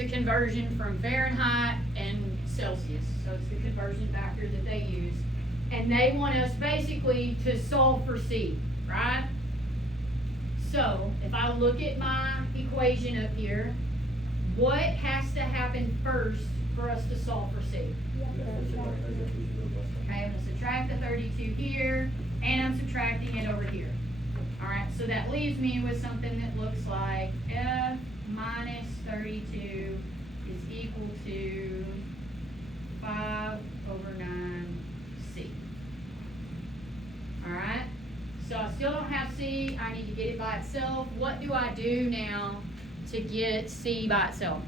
the conversion from Fahrenheit and Celsius. So it's the conversion factor that they use. And they want us basically to solve for C, right? So if I look at my equation up here, what has to happen first for us to solve for C? Okay, I'm going to subtract the 32 here, and I'm subtracting it over here. Alright, so that leaves me with something that looks like F minus 32 is equal to 5/9C. Alright, so I still don't have C. I need to get it by itself. What do I do now to get C by itself?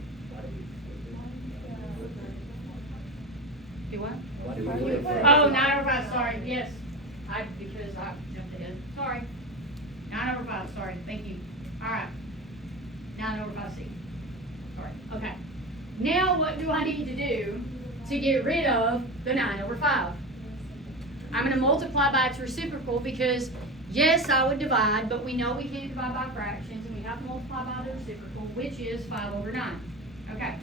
Do what? Oh, 9/5, sorry, yes. Because I jumped ahead. Sorry. 9/5, sorry, thank you. Alright. 9/5C. Sorry, okay. Now what do I need to do to get rid of the 9/5? I'm going to multiply by its reciprocal because, yes, I would divide, but we know we can't divide by fractions, and we have to multiply by the reciprocal, which is 5/9. Okay,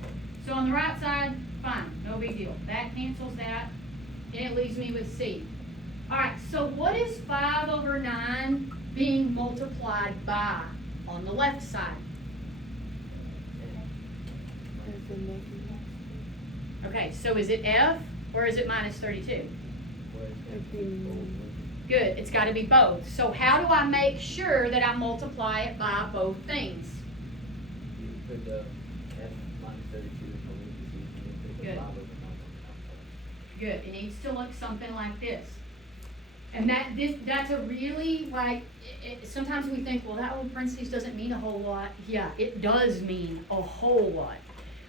so on the right side, fine, no big deal. That cancels that, and it leaves me with C. Alright, so what is 5/9 being multiplied by on the left side? Okay, so is it F or is it minus 32? Good, it's got to be both. So how do I make sure that I multiply it by both things? You put the F minus 32 in parentheses, and you put the Good. 5/9. Good, it needs to look something like this. And that's a really, like, sometimes we think, well, that little parentheses doesn't mean a whole lot. Yeah, it does mean a whole lot.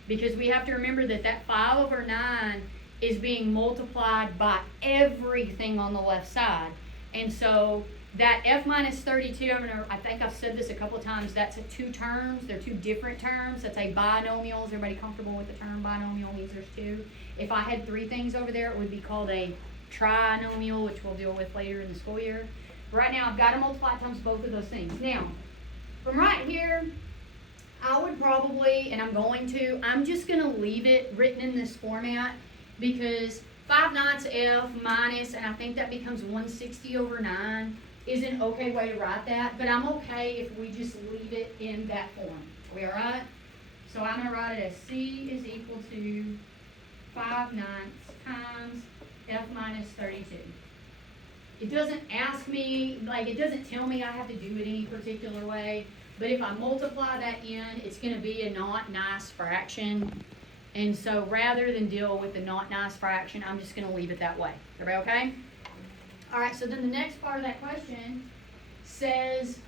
Because we have to remember that 5/9 is being multiplied by everything on the left side. And so that F minus 32, I think I've said this a couple of times, that's two terms. They're two different terms. That's a binomial. Is everybody comfortable with the term binomial? Means there's two. If I had three things over there, it would be called a trinomial, which we'll deal with later in the school year. Right now, I've got to multiply times both of those things. Now, from right here, I would probably, and I'm just going to leave it written in this format because 5/9 F minus, and I think that becomes 160/9 is an okay way to write that, but I'm okay if we just leave it in that form. Are we all right? So I'm going to write it as C is equal to 5/9 times F minus 32. It doesn't ask me, it doesn't tell me I have to do it any particular way, but if I multiply that in, it's going to be a not nice fraction. And so rather than deal with the not nice fraction, I'm just going to leave it that way. Everybody okay? All right, so then the next part of that question says,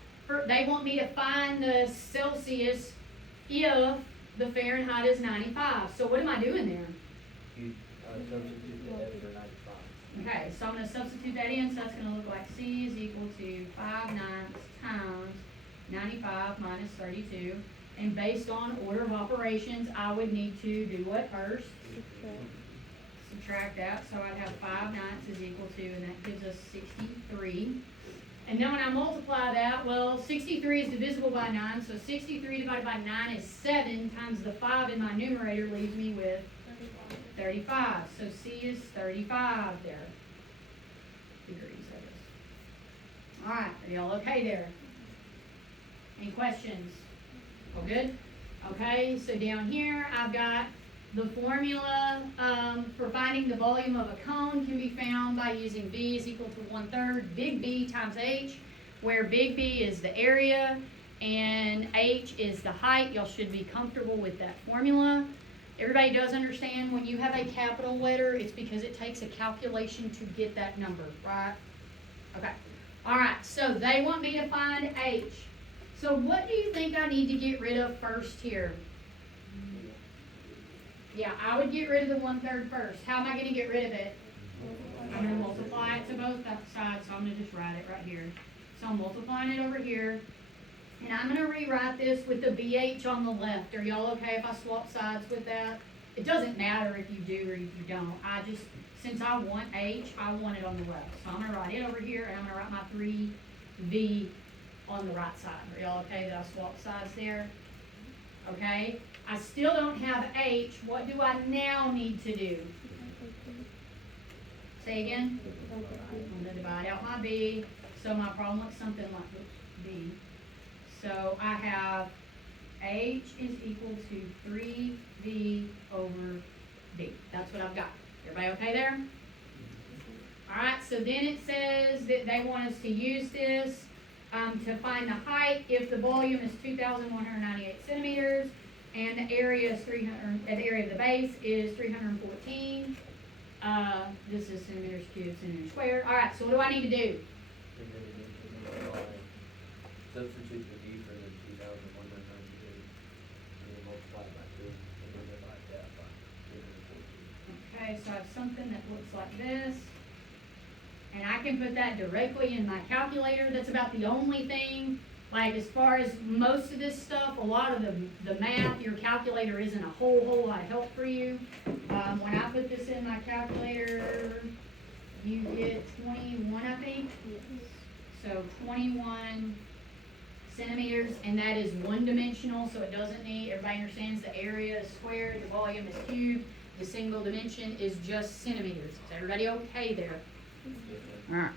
they want me to find the Celsius if the Fahrenheit is 95. So what am I doing there? You substitute the F for 95. Okay, so I'm going to substitute that in, so that's going to look like C is equal to 5/9 times 95 minus 32. And based on order of operations, I would need to do what first? Subtract that, so I'd have 5/9 is equal to, and that gives us 63. And then when I multiply that, well, 63 is divisible by 9, so 63 divided by 9 is 7 times the 5 in my numerator leaves me with 35. So C is 35 there. Degrees, that is. All right, are y'all okay there? Any questions? All good? Okay, so down here I've got the formula for finding the volume of a cone can be found by using V is equal to 1/3 big B times H, where big B is the area and H is the height. Y'all should be comfortable with that formula. Everybody does understand when you have a capital letter, it's because it takes a calculation to get that number, right? Okay. All right, so they want me to find H. So what do you think I need to get rid of first here? Yeah, I would get rid of the 1/3 first. How am I going to get rid of it? I'm going to multiply it to both sides, so I'm going to just write it right here. So I'm multiplying it over here. And I'm going to rewrite this with the BH on the left. Are y'all okay if I swap sides with that? It doesn't matter if you do or if you don't. Since I want H, I want it on the left. So I'm going to write it over here, and I'm going to write my 3V on the right side. Are y'all okay that I swap sides there? Okay? I still don't have H, what do I now need to do? Say again? I'm gonna divide out my B, so my problem looks something like, oops, B. So I have H is equal to three B over D, that's what I've got. Everybody okay there? Alright, so then it says that they want us to use this, to find the height if the volume is 2,198 centimeters, and the area is the area of the base is 314. This is centimeters cubed, centimeters squared. Alright, so what do I need to do? And then we need to multiply, substitute the D for the 2,192, and then multiply it by 2, and then divide that by 214. Okay, so I have something that looks like this. And I can put that directly in my calculator. That's about the only thing, like as far as most of this stuff, a lot of the math, your calculator isn't a whole lot of help for you. When I put this in my calculator, you get 21, I think. So 21 centimeters, and that is one dimensional, so it doesn't need, everybody understands the area is squared, the volume is cubed, the single dimension is just centimeters. Is everybody okay there? Alright.